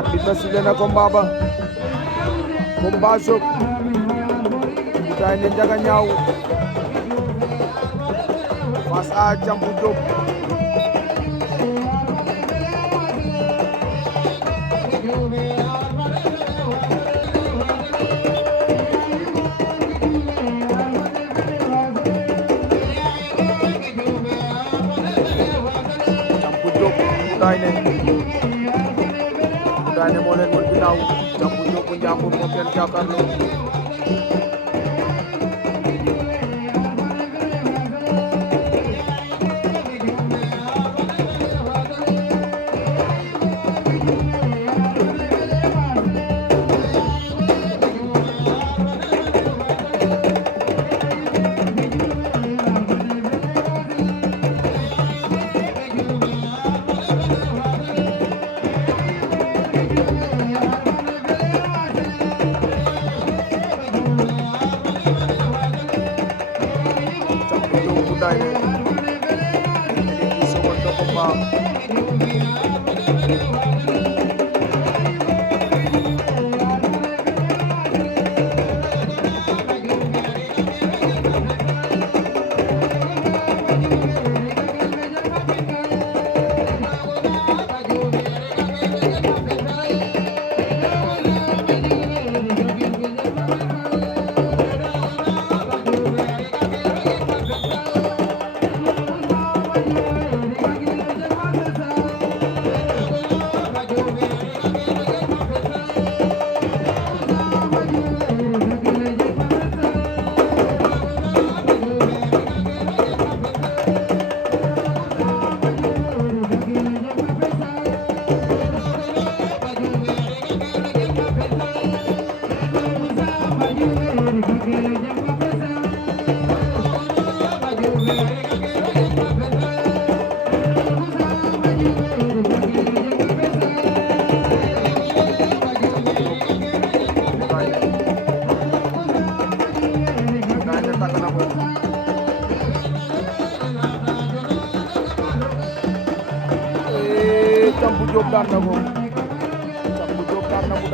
arbitre ba sifflé na combat ba combat choc Tay ne Ndiaga Niaw face à Thiampou Diop. Thiampou Diop Tay ne moo leen woon ginnaaw Thiampou Diop bu Njambur moom ngeen jàkkaarloo. Tay ne di segundo combat Thiampou Diop daan na ko Thiampou Diop daan na ko